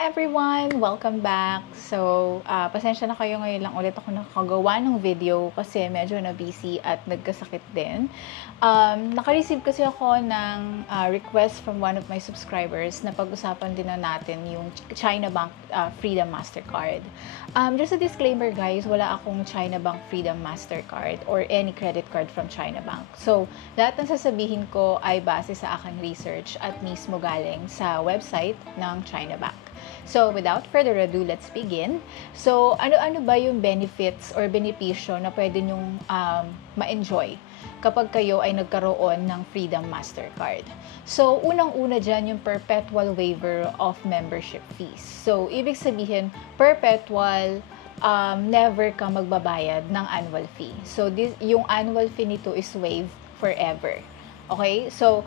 everyone! Welcome back! So, pasensya na kayo ngayon lang ulit ako nakagawa ng video kasi medyo na-busy at nagkasakit din. Naka-receive kasi ako ng request from one of my subscribers na pag-usapan din na natin yung China Bank Freedom Mastercard. Just a disclaimer guys, wala akong China Bank Freedom Mastercard or any credit card from China Bank. So, lahat ng sasabihin ko ay base sa aking research at mismo galing sa website ng China Bank. So, without further ado, let's begin. So, ano-ano ba yung benefits or benepisyo na pwede nyong ma-enjoy kapag kayo ay nagkaroon ng Freedom Mastercard? So, unang-una dyan yung perpetual waiver of membership fees. So, ibig sabihin, perpetual, never ka magbabayad ng annual fee. So, yung annual fee nito is waived forever. Okay? So,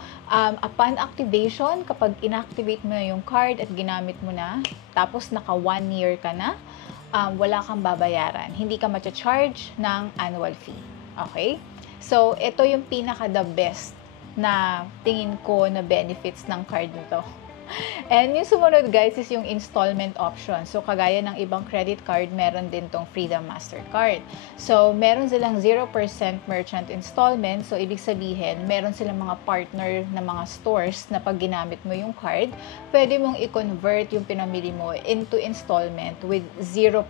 upon activation, kapag inactivate mo na yung card at ginamit mo na, tapos naka 1 year ka na, wala kang babayaran. Hindi ka matcha-charge ng annual fee. Okay? So, ito yung pinaka-the best na tingin ko na benefits ng card nito. And yung sumunod guys is yung installment option. So, kagaya ng ibang credit card, meron din tong Freedom Mastercard. So, meron silang 0% merchant installment. So, ibig sabihin, meron silang mga partner na mga stores na pag ginamit mo yung card, pwede mong i-convert yung pinamili mo into installment with 0%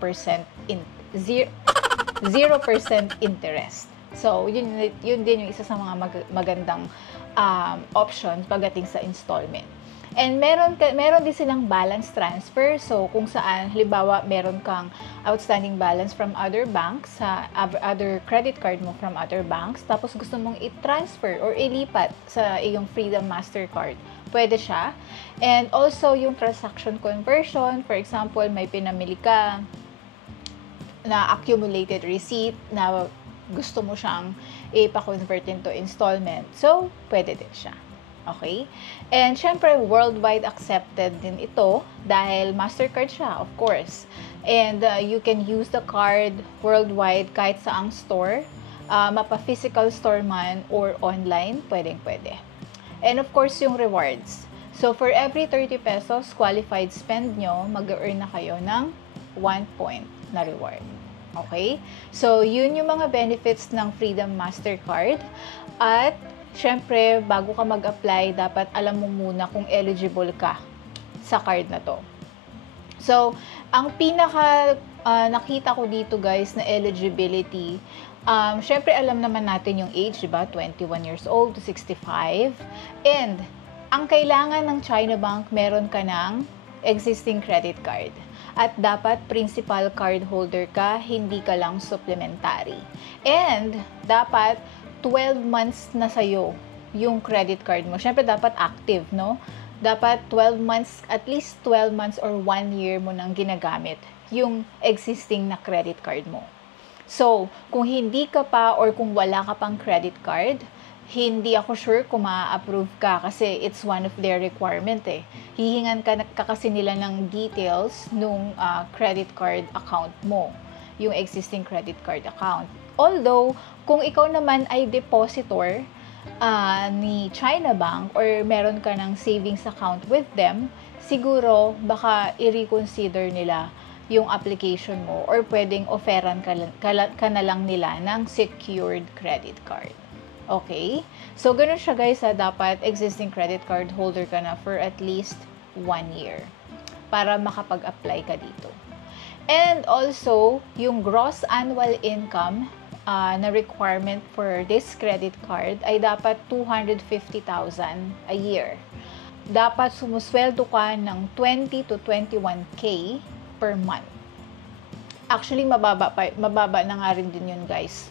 interest. So, yun din yung isa sa mga magandang options pagdating sa installment. And meron din silang balance transfer. So, kung saan, halimbawa, meron kang outstanding balance from other banks, sa other credit card mo from other banks, tapos gusto mong i-transfer or ilipat sa iyong Freedom Mastercard, pwede siya. And also, yung transaction conversion, for example, may pinamili ka na accumulated receipt na gusto mo siyang ipa-convert into installment. So, pwede din siya. Okay? And syempre, worldwide accepted din ito dahil Mastercard siya, of course. And you can use the card worldwide kahit saang store, mapa-physical store man or online, pwedeng-pwede. And of course, yung rewards. So, for every 30 pesos qualified spend nyo, mag-earn na kayo ng 1 point na reward. Okay? So, yun yung mga benefits ng Freedom Mastercard. At syempre, bago ka mag-apply, dapat alam mo muna kung eligible ka sa card na to. So, ang pinaka nakita ko dito guys na eligibility, syempre alam naman natin yung age, diba? 21 years old to 65. And, ang kailangan ng China Bank, meron ka ng existing credit card. At dapat principal card holder ka, hindi ka lang supplementary. And, dapat 12 months na sa'yo yung credit card mo. Siyempre, dapat active, no? Dapat 12 months, at least 12 months or 1 year mo nang ginagamit yung existing na credit card mo. So, kung hindi ka pa or kung wala ka pang credit card, hindi ako sure kung ma-approve ka kasi it's one of their requirement eh. Hihingan ka kasi nila ng details nung credit card account mo, yung existing credit card account. Although, kung ikaw naman ay depositor ni China Bank or meron ka ng savings account with them, siguro baka i-reconsider nila yung application mo or pwedeng offeran ka na lang nila ng secured credit card. Okay? So, ganun siya guys, dapat existing credit card holder ka na for at least 1 year para makapag-apply ka dito. And also, yung gross annual income na requirement for this credit card ay dapat 250,000 a year. Dapat sumusweldo ka ng 20 to 21K per month. Actually, mababa na nga rin din yun guys.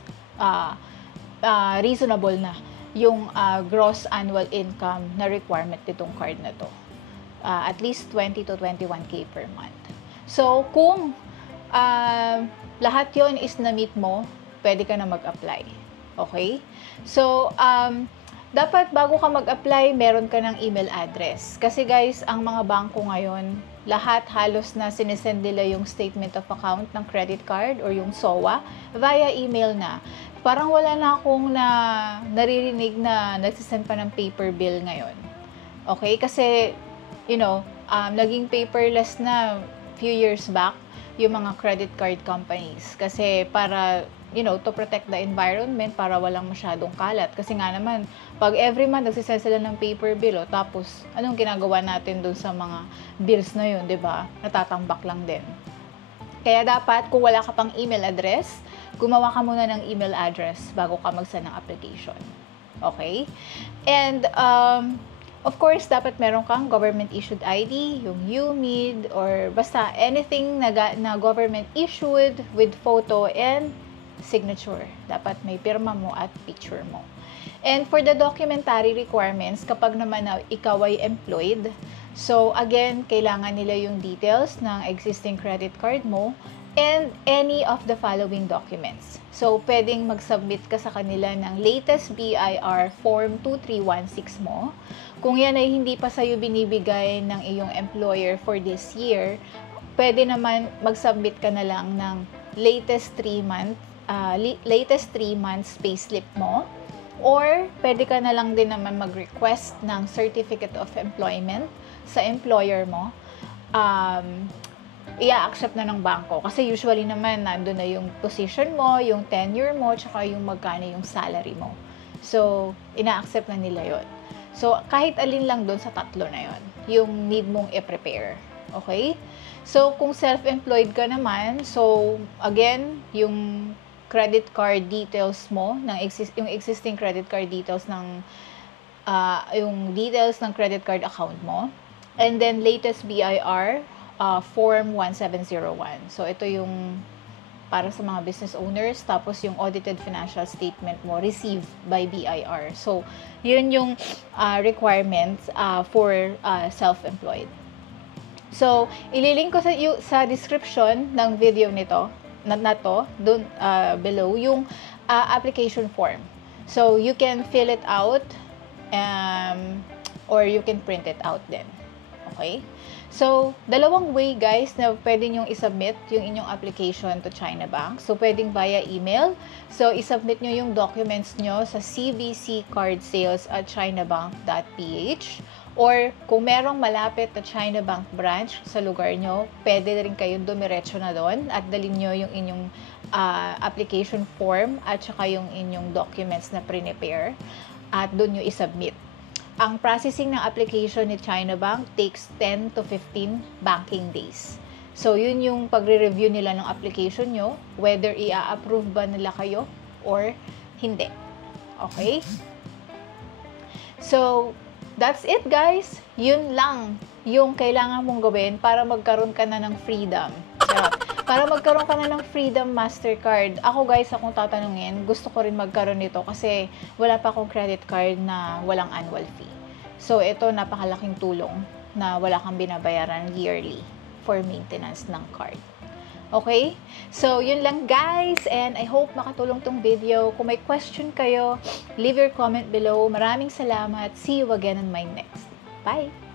Reasonable na yung gross annual income na requirement nitong card na to. At least 20 to 21K per month. So, kung lahat yon is na-meet mo, pwede ka na mag-apply. Okay? So, dapat bago ka mag-apply, meron ka ng email address. Kasi guys, ang mga bangko ngayon, lahat halos na sinesend nila yung statement of account ng credit card or yung SOA via email na. Parang wala na akong naririnig na nagsisend pa ng paper bill ngayon. Okay? Kasi, naging paperless na few years back yung mga credit card companies. Kasi para, to protect the environment, para walang masyadong kalat. Kasi nga naman, pag every month nagsisend sila ng paper bill, tapos anong ginagawa natin dun sa mga bills na yun, 'di ba? Natatambak lang din. Kaya dapat, kung wala ka pang email address, gumawa ka muna ng email address bago ka mag-send ng application. Okay? And, of course, dapat meron kang government-issued ID, yung UMID, or basta anything na government-issued with photo and signature. Dapat may pirma mo at picture mo. And for the documentary requirements, kapag naman ikaw ay employed, so again, kailangan nila yung details ng existing credit card mo and any of the following documents. So, pwedeng mag-submit ka sa kanila ng latest BIR Form 2316 mo. Kung yan ay hindi pa sa'yo binibigay ng iyong employer for this year, pwede naman mag-submit ka na lang ng latest 3 months payslip mo. Or, pwede ka na lang din naman mag-request ng Certificate of Employment sa employer mo. I-accept na ng bangko. Kasi usually naman, nandun na yung position mo, yung tenure mo, tsaka yung magkano yung salary mo. So, ina-accept na nila yon. So, kahit alin lang dun sa tatlo na yon, yung need mong i-prepare. Okay? So, kung self-employed ka naman, so, again, yung credit card details mo, yung existing credit card details ng, yung details ng credit card account mo, and then latest BIR, Form 1701. So, ito yung para sa mga business owners, tapos yung audited financial statement mo received by BIR. So, yun yung requirements for self-employed. So, ililink ko sa description ng video nito, na to, dun, below, yung application form. So, you can fill it out, or you can print it out din. Okay? So, dalawang way, guys, na pwede nyong isubmit yung inyong application to China Bank. So, pwedeng via email. So, isubmit nyo yung documents nyo sa cbccardsales@chinabank.ph. Or, kung merong malapit na China Bank branch sa lugar nyo, pwede rin kayong dumiretso na doon at dalhin nyo yung inyong application form at saka yung inyong documents na prepare at doon nyo isubmit. Ang processing ng application ni China Bank takes 10 to 15 banking days. So, yun yung pagre-review nila ng application nyo, whether i-approve ba nila kayo or hindi. Okay? So, that's it, guys. Yun lang yung kailangan mong gawin para magkaroon ka na ng freedom. Para magkaroon ka na ng Freedom Mastercard. Ako, guys, akong tatanungin, gusto ko rin magkaroon nito kasi wala pa akong credit card na walang annual fee. So, ito napakalaking tulong na wala kang binabayaran yearly for maintenance ng card. Okay? So, yun lang, guys. And I hope makatulong tong video. Kung may question kayo, leave your comment below. Maraming salamat. See you again on my next. Bye!